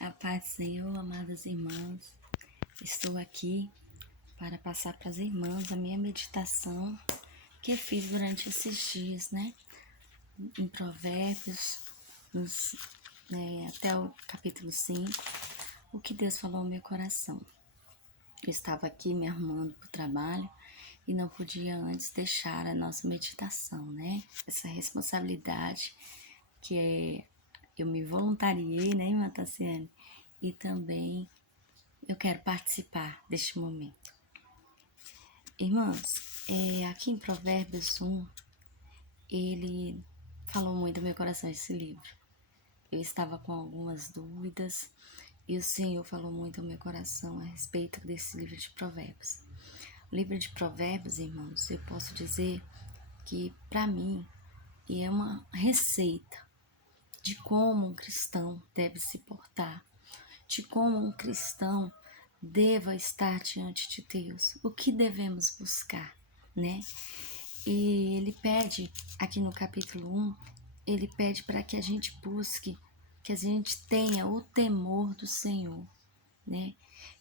A paz do Senhor, amadas irmãs, estou aqui para passar para as irmãs a minha meditação que fiz durante esses dias, em Provérbios, até o capítulo 5, o que Deus falou ao meu coração. Eu estava aqui me arrumando para o trabalho e não podia antes deixar a nossa meditação, Essa responsabilidade que eu me voluntariei, irmã Tassiane? E também eu quero participar deste momento. Irmãs, aqui em Provérbios 1, ele falou muito no meu coração esse livro. Eu estava com algumas dúvidas e o Senhor falou muito ao meu coração a respeito desse livro de Provérbios. O livro de Provérbios, irmãos, eu posso dizer que para mim é uma receita de como um cristão deve se portar, de como um cristão deva estar diante de Deus, o que devemos buscar, E ele pede, aqui no capítulo 1, ele pede para que a gente busque, que a gente tenha o temor do Senhor,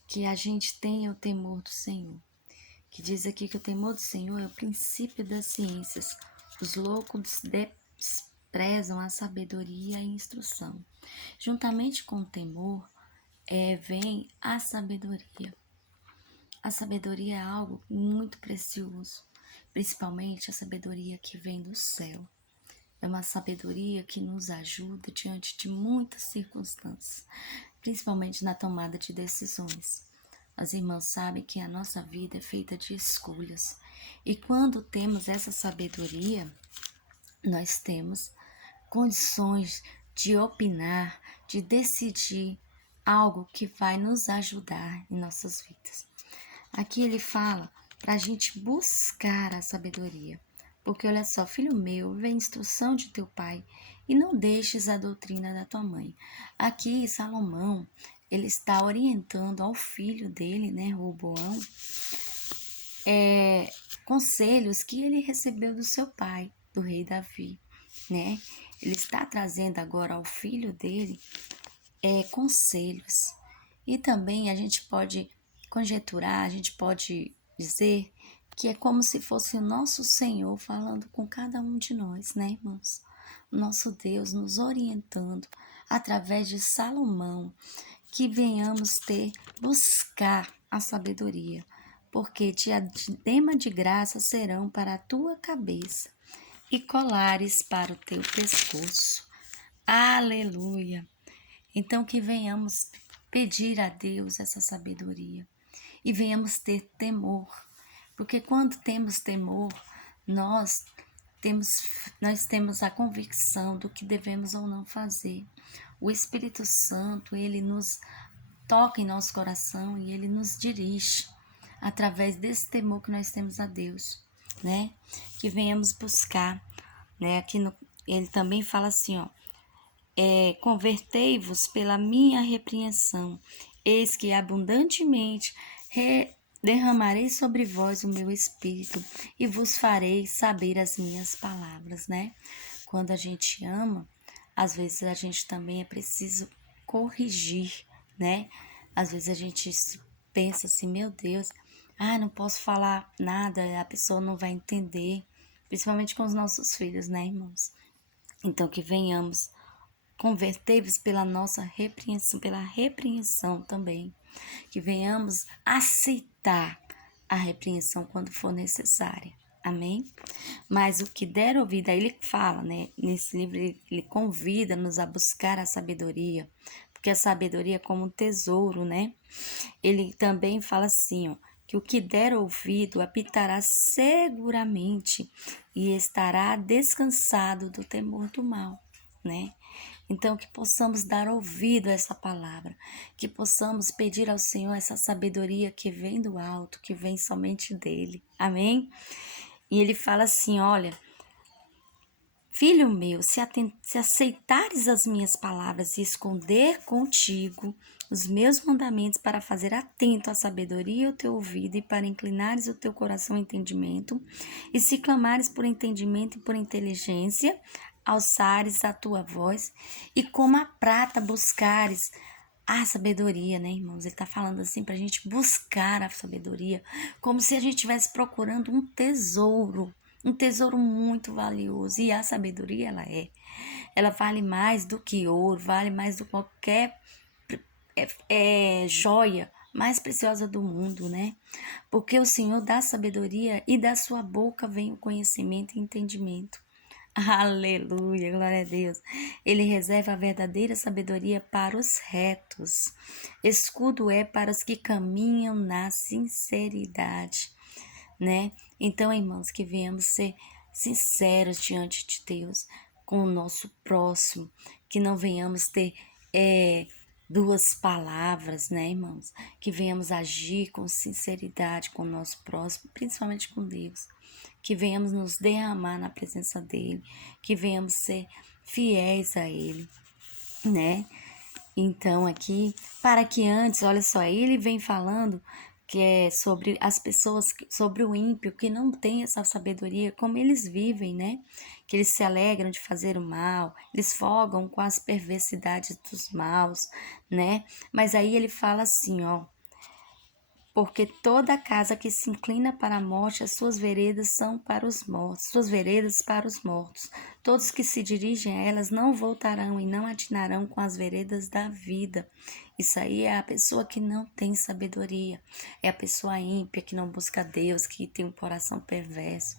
Que a gente tenha o temor do Senhor. Que diz aqui que o temor do Senhor é o princípio das ciências. Os loucos desprezam a sabedoria e a instrução. Juntamente com o temor, vem a sabedoria. A sabedoria é algo muito precioso, principalmente a sabedoria que vem do céu. É uma sabedoria que nos ajuda diante de muitas circunstâncias, principalmente na tomada de decisões. As irmãs sabem que a nossa vida é feita de escolhas. E quando temos essa sabedoria, nós temos condições de opinar, de decidir algo que vai nos ajudar em nossas vidas. Aqui ele fala para a gente buscar a sabedoria. Porque olha só, filho meu, vê a instrução de teu pai e não deixes a doutrina da tua mãe. Aqui Salomão, ele está orientando ao filho dele, Roboão, conselhos que ele recebeu do seu pai, do rei Davi, Ele está trazendo agora ao filho dele conselhos. E também a gente pode conjecturar, a gente pode dizer que é como se fosse o nosso Senhor falando com cada um de nós, irmãos? O nosso Deus nos orientando através de Salomão, que venhamos buscar a sabedoria, porque diadema de graça serão para a tua cabeça e colares para o teu pescoço. Aleluia! Então que venhamos pedir a Deus essa sabedoria e venhamos ter temor, porque quando temos temor, nós temos a convicção do que devemos ou não fazer. O Espírito Santo, ele nos toca em nosso coração e ele nos dirige através desse temor que nós temos a Deus, Que venhamos buscar, Aqui ele também fala assim, convertei-vos pela minha repreensão, eis que abundantemente derramarei sobre vós o meu espírito e vos farei saber as minhas palavras, Quando a gente ama, às vezes a gente também é preciso corrigir, Às vezes a gente pensa assim, meu Deus, não posso falar nada, a pessoa não vai entender, principalmente com os nossos filhos, irmãos? Então que venhamos convertei-vos pela nossa repreensão, pela repreensão também, que venhamos aceitar a repreensão quando for necessária, amém? Mas o que der ouvido, aí ele fala, nesse livro ele convida-nos a buscar a sabedoria, porque a sabedoria é como um tesouro, Ele também fala assim, que o que der ouvido habitará seguramente e estará descansado do temor do mal, Então, que possamos dar ouvido a essa palavra, que possamos pedir ao Senhor essa sabedoria que vem do alto, que vem somente dele. Amém? E ele fala assim, olha, filho meu, se aceitares as minhas palavras e esconder contigo os meus mandamentos para fazer atento à sabedoria o teu ouvido e para inclinares o teu coração ao entendimento, e se clamares por entendimento e por inteligência, alçares a tua voz, e como a prata buscares a sabedoria, né, irmãos? Ele está falando assim para a gente buscar a sabedoria, como se a gente estivesse procurando um tesouro muito valioso. E a sabedoria, ela vale mais do que ouro, vale mais do que qualquer joia mais preciosa do mundo, né? Porque o Senhor dá sabedoria e da sua boca vem o conhecimento e entendimento. Aleluia, glória a Deus. Ele reserva a verdadeira sabedoria para os retos. Escudo é para os que caminham na sinceridade, né? Então, irmãos, que venhamos ser sinceros diante de Deus com o nosso próximo, que não venhamos ter duas palavras, né, irmãos? Que venhamos agir com sinceridade com o nosso próximo, principalmente com Deus. Que venhamos nos derramar na presença dEle, que venhamos ser fiéis a Ele, né? Então, aqui, para que antes, olha só, ele vem falando que é sobre as pessoas, sobre o ímpio que não tem essa sabedoria, como eles vivem, né? Que eles se alegram de fazer o mal, eles folgam com as perversidades dos maus, né? Mas aí ele fala assim, ó: porque toda casa que se inclina para a morte, as suas veredas são para os mortos, suas veredas para os mortos. Todos que se dirigem a elas não voltarão e não atinarão com as veredas da vida. Isso aí é a pessoa que não tem sabedoria, é a pessoa ímpia que não busca Deus, que tem um coração perverso.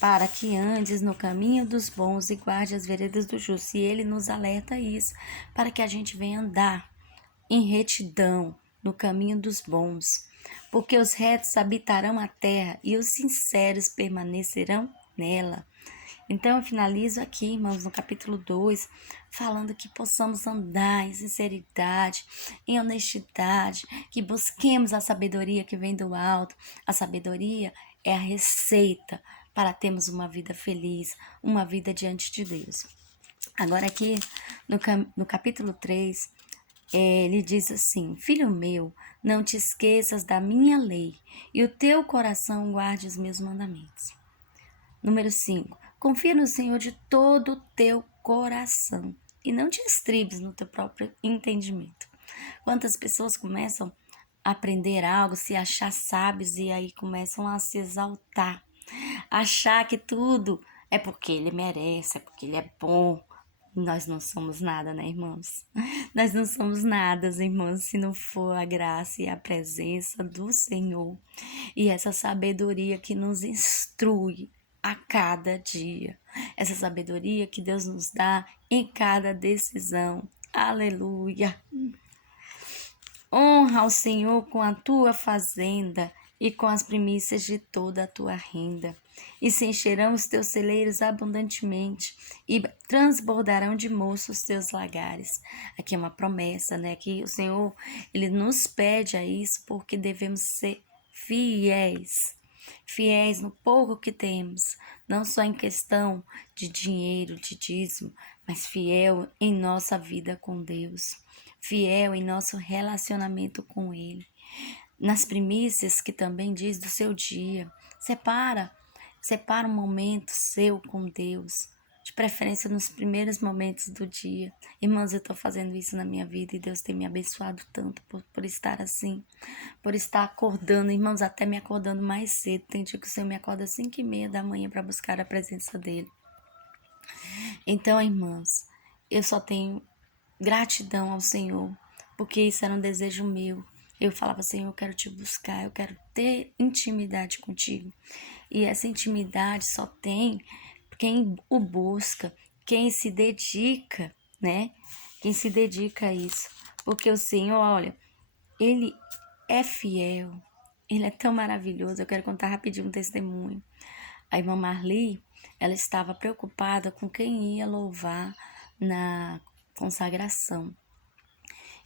Para que andes no caminho dos bons e guarde as veredas do justo. E ele nos alerta isso, para que a gente venha andar em retidão no caminho dos bons, porque os retos habitarão a terra e os sinceros permanecerão nela. Então eu finalizo aqui, irmãos, no capítulo 2, falando que possamos andar em sinceridade, em honestidade, que busquemos a sabedoria que vem do alto. A sabedoria é a receita para termos uma vida feliz, uma vida diante de Deus. Agora aqui, no capítulo 3, ele diz assim: filho meu, não te esqueças da minha lei, e o teu coração guarde os meus mandamentos. Número 5. Confia no Senhor de todo o teu coração, e não te estribes no teu próprio entendimento. Quantas pessoas começam a aprender algo, se achar sábios, e aí começam a se exaltar, achar que tudo é porque ele merece, é porque ele é bom. Nós não somos nada, né, irmãos? Nós não somos nada, irmãos, se não for a graça e a presença do Senhor. E essa sabedoria que nos instrui a cada dia. Essa sabedoria que Deus nos dá em cada decisão. Aleluia! Honra ao Senhor com a tua fazenda e com as primícias de toda a tua renda. E se encherão os teus celeiros abundantemente, e transbordarão de moço os teus lagares. Aqui é uma promessa, né? Que o Senhor, Ele nos pede a isso porque devemos ser fiéis. Fiéis no pouco que temos, não só em questão de dinheiro, de dízimo, mas fiel em nossa vida com Deus, fiel em nosso relacionamento com Ele. Nas primícias que também diz do seu dia, separa um momento seu com Deus, de preferência nos primeiros momentos do dia. Irmãos, eu estou fazendo isso na minha vida e Deus tem me abençoado tanto por estar assim, por estar acordando, irmãos, até me acordando mais cedo. Tem dia que o Senhor me acorda às 5h30 da manhã para buscar a presença dEle. Então, irmãs, eu só tenho gratidão ao Senhor, porque isso era um desejo meu. Eu falava, Senhor, eu quero te buscar, eu quero ter intimidade contigo. E essa intimidade só tem quem o busca, quem se dedica, né? Quem se dedica a isso. Porque o Senhor, olha, Ele é fiel, Ele é tão maravilhoso. Eu quero contar rapidinho um testemunho. A irmã Marli, ela estava preocupada com quem ia louvar na consagração.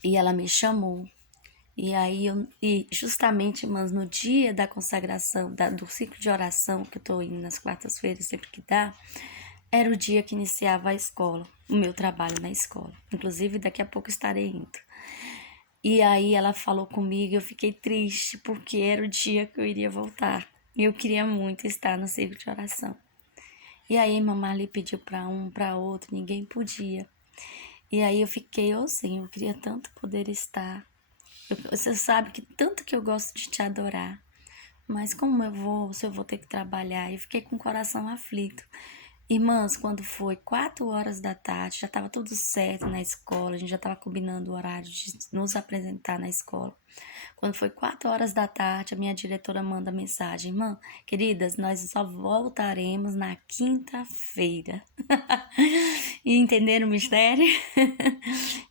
E ela me chamou. E aí, justamente, irmãs, no dia da consagração, do ciclo de oração, que eu tô indo nas quartas-feiras, sempre que dá, era o dia que iniciava a escola, o meu trabalho na escola. Inclusive, daqui a pouco estarei indo. E aí, ela falou comigo, eu fiquei triste, porque era o dia que eu iria voltar. E eu queria muito estar no ciclo de oração. E aí, a irmã Marli pediu para um, para outro, ninguém podia. E aí eu fiquei, Senhor, eu queria tanto poder estar. Você sabe que tanto que eu gosto de te adorar. Mas como se eu vou ter que trabalhar? Eu fiquei com o coração aflito. Irmãs, quando foi 4 horas da tarde, já estava tudo certo na escola, a gente já estava combinando o horário de nos apresentar na escola. Quando foi 4 horas da tarde, a minha diretora manda mensagem: irmã, queridas, nós só voltaremos na quinta-feira. E entenderam o mistério?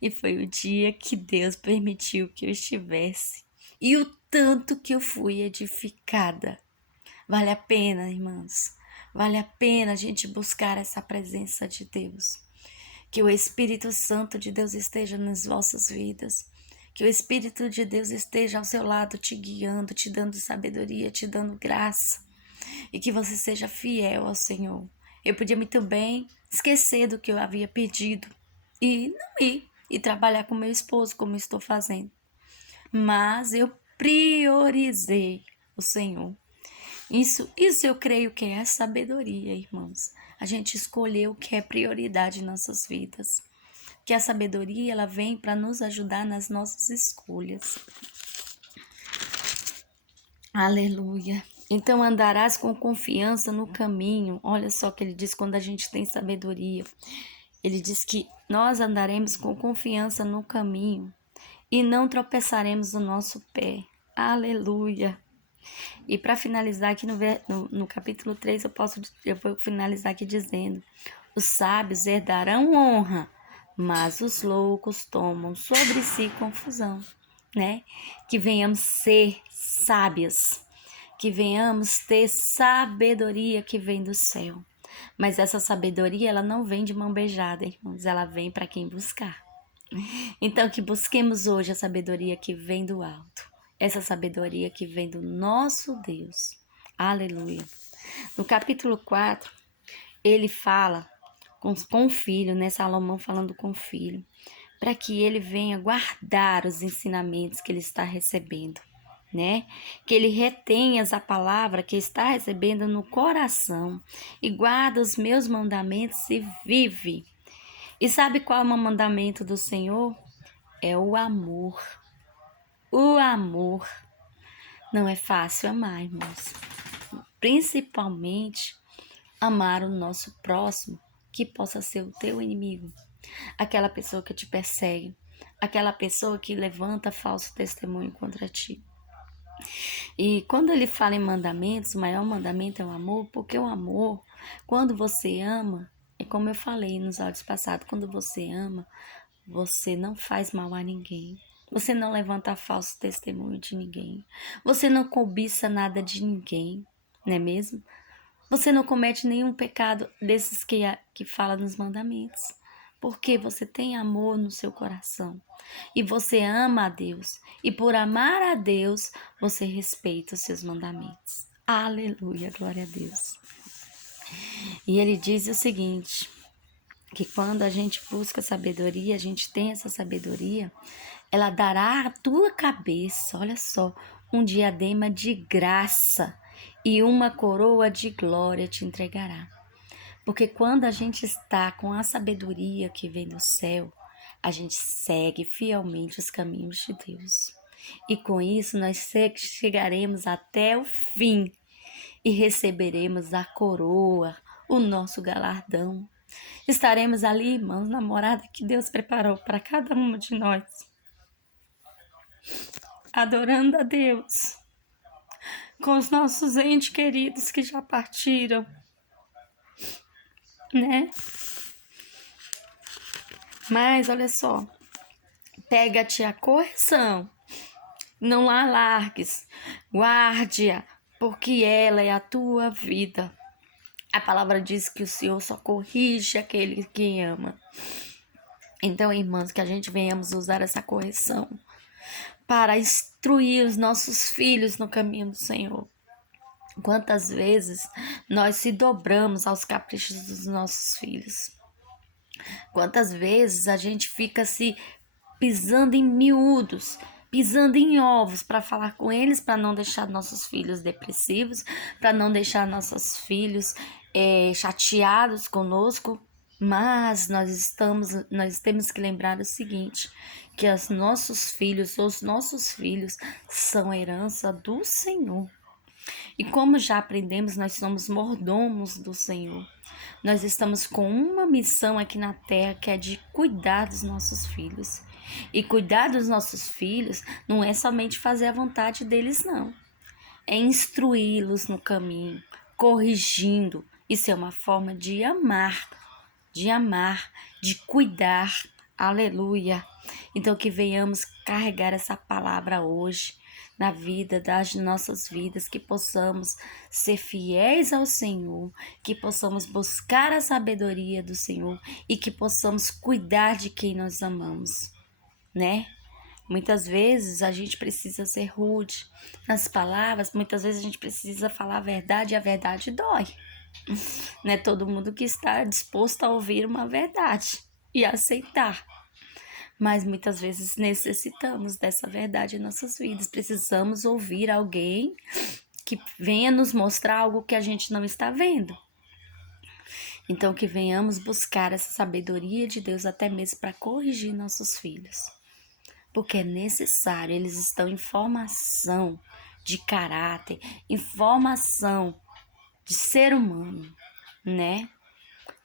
E foi o dia que Deus permitiu que eu estivesse. E o tanto que eu fui edificada. Vale a pena, irmãos. Vale a pena a gente buscar essa presença de Deus. Que o Espírito Santo de Deus esteja nas vossas vidas. Que o Espírito de Deus esteja ao seu lado, te guiando, te dando sabedoria, te dando graça. E que você seja fiel ao Senhor. Eu podia muito bem esquecer do que eu havia pedido e não ir e trabalhar com meu esposo, como eu estou fazendo. Mas eu priorizei o Senhor. Isso eu creio que é sabedoria, irmãos. A gente escolheu o que é prioridade em nossas vidas. Que a sabedoria, ela vem para nos ajudar nas nossas escolhas. Aleluia. Então andarás com confiança no caminho. Olha só o que ele diz quando a gente tem sabedoria. Ele diz que nós andaremos com confiança no caminho e não tropeçaremos o nosso pé. Aleluia. E para finalizar aqui no capítulo 3, eu vou finalizar aqui dizendo: os sábios herdarão honra, mas os loucos tomam sobre si confusão, né? Que venhamos ser sábias, que venhamos ter sabedoria que vem do céu. Mas essa sabedoria, ela não vem de mão beijada, irmãos, ela vem para quem buscar. Então, que busquemos hoje a sabedoria que vem do alto, essa sabedoria que vem do nosso Deus. Aleluia. No capítulo 4, ele fala com o filho, né? Salomão falando com o filho, para que ele venha guardar os ensinamentos que ele está recebendo, né? Que ele retenha essa palavra que está recebendo no coração e guarda os meus mandamentos e vive. E sabe qual é o mandamento do Senhor? É o amor. O amor. Não é fácil amar, irmãos. Principalmente amar o nosso próximo, que possa ser o teu inimigo. Aquela pessoa que te persegue. Aquela pessoa que levanta falso testemunho contra ti. E quando ele fala em mandamentos, o maior mandamento é o amor, porque o amor, quando você ama, é como eu falei nos áudios passados, quando você ama, você não faz mal a ninguém. Você não levanta falso testemunho de ninguém. Você não cobiça nada de ninguém, não é mesmo? Você não comete nenhum pecado desses que fala nos mandamentos. Porque você tem amor no seu coração. E você ama a Deus. E por amar a Deus, você respeita os seus mandamentos. Aleluia, glória a Deus. E ele diz o seguinte, que quando a gente busca sabedoria, a gente tem essa sabedoria, ela dará à tua cabeça, olha só, um diadema de graça e uma coroa de glória te entregará. Porque quando a gente está com a sabedoria que vem do céu, a gente segue fielmente os caminhos de Deus. E com isso nós chegaremos até o fim e receberemos a coroa, o nosso galardão. Estaremos ali, irmãos, na morada que Deus preparou para cada uma de nós, adorando a Deus, com os nossos entes queridos que já partiram, né? Mas olha só, pega-te a correção, não a largues, guarde-a, porque ela é a tua vida. A palavra diz que o Senhor só corrige aquele que ama. Então, irmãos, que a gente venhamos usar essa correção para instruir os nossos filhos no caminho do Senhor. Quantas vezes nós se dobramos aos caprichos dos nossos filhos? Quantas vezes a gente fica se pisando em miúdos, pisando em ovos para falar com eles, para não deixar nossos filhos depressivos, para não deixar nossos filhos chateados conosco, Mas nós temos que lembrar o seguinte, que os nossos filhos são herança do Senhor. E como já aprendemos, nós somos mordomos do Senhor. Nós estamos com uma missão aqui na terra, que é de cuidar dos nossos filhos. E cuidar dos nossos filhos não é somente fazer a vontade deles, não. É instruí-los no caminho, corrigindo. Isso é uma forma de amar, de cuidar. Aleluia. Então que venhamos carregar essa palavra hoje na vida das nossas vidas, que possamos ser fiéis ao Senhor, que possamos buscar a sabedoria do Senhor e que possamos cuidar de quem nós amamos, né? Muitas vezes a gente precisa ser rude nas palavras, muitas vezes a gente precisa falar a verdade e a verdade dói. Não é todo mundo que está disposto a ouvir uma verdade e aceitar. Mas muitas vezes necessitamos dessa verdade em nossas vidas. Precisamos ouvir alguém que venha nos mostrar algo que a gente não está vendo. Então, que venhamos buscar essa sabedoria de Deus até mesmo para corrigir nossos filhos. Porque é necessário, eles estão em formação de caráter, em formação de ser humano, né?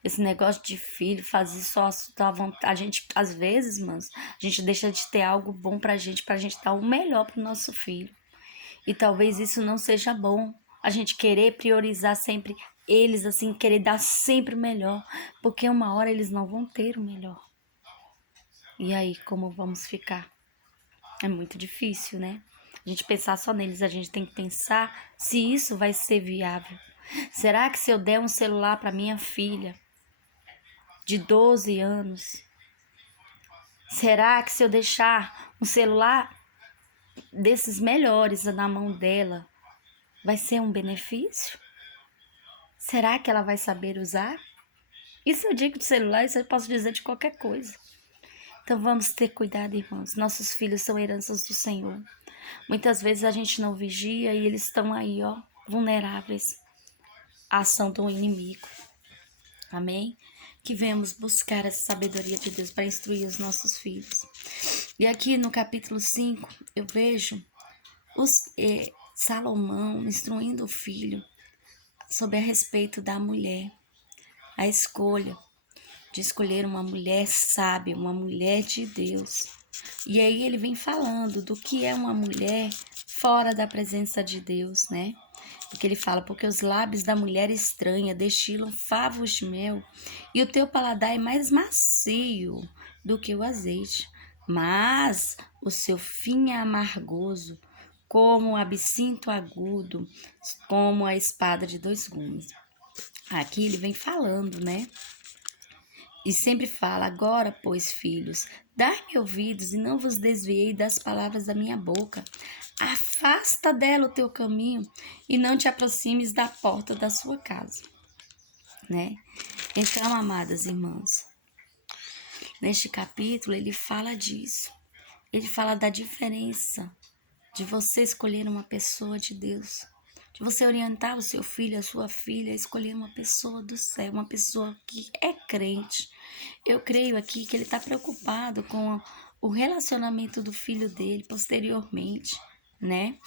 Esse negócio de filho, fazer só a vontade. A gente, às vezes, mano, a gente deixa de ter algo bom pra gente dar o melhor pro nosso filho. E talvez isso não seja bom. A gente querer priorizar sempre eles, assim, querer dar sempre o melhor. Porque uma hora eles não vão ter o melhor. E aí, como vamos ficar? É muito difícil, né? A gente pensar só neles, a gente tem que pensar se isso vai ser viável. Será que se eu der um celular para minha filha de 12 anos, será que se eu deixar um celular desses melhores na mão dela, vai ser um benefício? Será que ela vai saber usar? Isso eu digo de celular, isso eu posso dizer de qualquer coisa. Então vamos ter cuidado, irmãos. Nossos filhos são heranças do Senhor. Muitas vezes a gente não vigia e eles estão aí, ó, vulneráveis à ação do inimigo. Amém? Que venhamos buscar essa sabedoria de Deus para instruir os nossos filhos. E aqui no capítulo 5, eu vejo Salomão instruindo o filho sobre a respeito da mulher. A escolha de escolher uma mulher sábia, uma mulher de Deus. E aí ele vem falando do que é uma mulher fora da presença de Deus, né? Porque ele fala, porque os lábios da mulher estranha destilam favos de mel, e o teu paladar é mais macio do que o azeite, mas o seu fim é amargoso, como o absinto agudo, como a espada de 2 gumes. Aqui ele vem falando, né? E sempre fala, agora, pois, filhos, dai-me ouvidos e não vos desviei das palavras da minha boca. Afasta dela o teu caminho e não te aproximes da porta da sua casa, né? Então, amadas irmãs, neste capítulo ele fala disso. Ele fala da diferença de você escolher uma pessoa de Deus, de você orientar o seu filho, a sua filha, a escolher uma pessoa do céu, uma pessoa que é crente. Eu creio aqui que ele está preocupado com o relacionamento do filho dele posteriormente, né?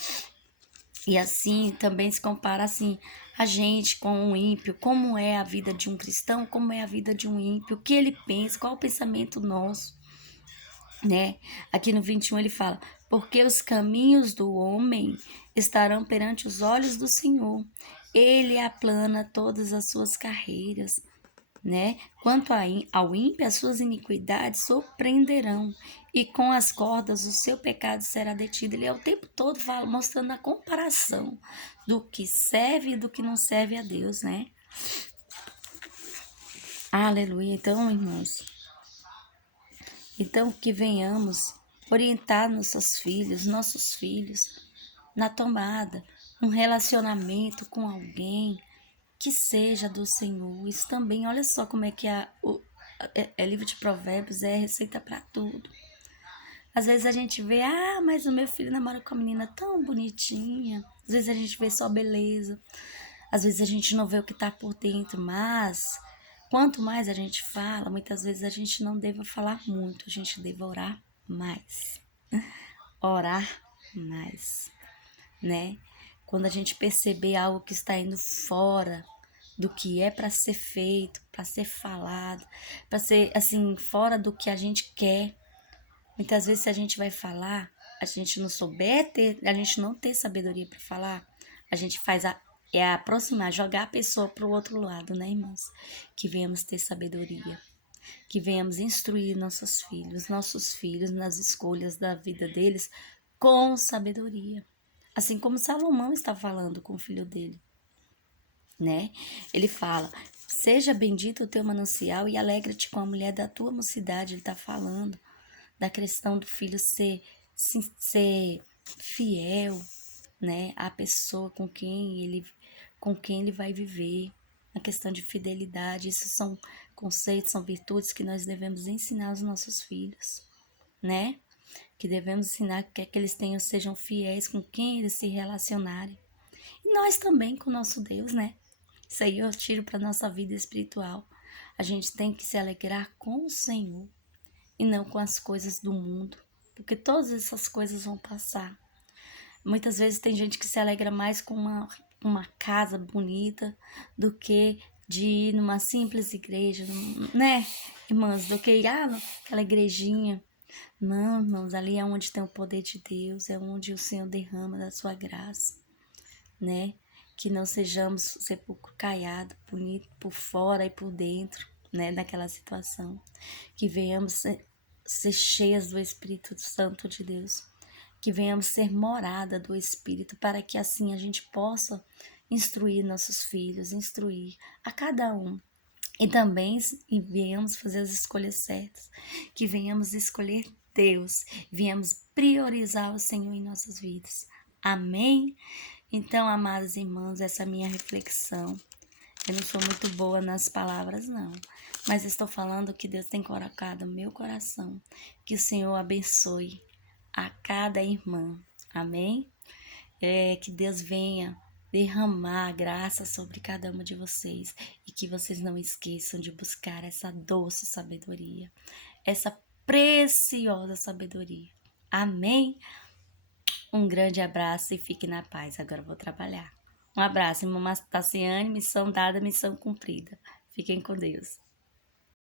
E assim também se compara assim a gente com um ímpio, como é a vida de um cristão, como é a vida de um ímpio, o que ele pensa, qual o pensamento nosso, né? Aqui no 21 ele fala, porque os caminhos do homem estarão perante os olhos do Senhor, ele aplana todas as suas carreiras, né? Quanto ao ímpio, as suas iniquidades surpreenderão, e com as cordas o seu pecado será detido. Ele é o tempo todo mostrando a comparação do que serve e do que não serve a Deus, né? Aleluia. Então, irmãos, que venhamos orientar nossos filhos na tomada, um relacionamento com alguém que seja do Senhor. Isso também, olha só como é que livro de Provérbios é receita para tudo. Às vezes a gente vê, mas o meu filho namora com uma menina tão bonitinha. Às vezes a gente vê só beleza. Às vezes a gente não vê o que está por dentro, mas quanto mais a gente fala, muitas vezes a gente não deve falar muito, a gente deve orar mais. Orar mais, né? Quando a gente perceber algo que está indo fora do que é para ser feito, para ser falado, para ser assim, fora do que a gente quer. Muitas vezes se a gente vai falar, a gente não souber ter, a gente não ter sabedoria para falar, a gente faz aproximar, jogar a pessoa para o outro lado, né, irmãos? Que venhamos ter sabedoria, que venhamos instruir nossos filhos nas escolhas da vida deles com sabedoria. Assim como Salomão está falando com o filho dele, né? Ele fala: seja bendito o teu manancial e alegra-te com a mulher da tua mocidade. Ele está falando da questão do filho ser fiel, né? À pessoa com quem ele vai viver. A questão de fidelidade, isso são conceitos, são virtudes que nós devemos ensinar aos nossos filhos, né? Que devemos ensinar que eles sejam fiéis com quem eles se relacionarem. E nós também com o nosso Deus, né? Isso aí eu tiro para nossa vida espiritual. A gente tem que se alegrar com o Senhor e não com as coisas do mundo, porque todas essas coisas vão passar. Muitas vezes tem gente que se alegra mais com uma casa bonita do que de ir numa simples igreja, né, irmãs? Do que ir naquela igrejinha. Não, irmãos, ali é onde tem o poder de Deus, é onde o Senhor derrama da sua graça, né? Que não sejamos sepulcro caiado, bonito por fora e por dentro, né? Daquela situação. Que venhamos ser cheias do Espírito Santo de Deus. Que venhamos ser morada do Espírito, para que assim a gente possa instruir nossos filhos, instruir a cada um. E também venhamos fazer as escolhas certas, que venhamos escolher Deus, venhamos priorizar o Senhor em nossas vidas. Amém? Então, amados irmãos, essa é a minha reflexão. Eu não sou muito boa nas palavras, não, mas estou falando que Deus tem colocado no meu coração. Que o Senhor abençoe a cada irmã. Amém? Que Deus venha derramar graça sobre cada uma de vocês e que vocês não esqueçam de buscar essa doce sabedoria, essa preciosa sabedoria. Amém? Um grande abraço e fique na paz. Agora eu vou trabalhar. Um abraço, irmã Tassiane, missão dada, missão cumprida. Fiquem com Deus.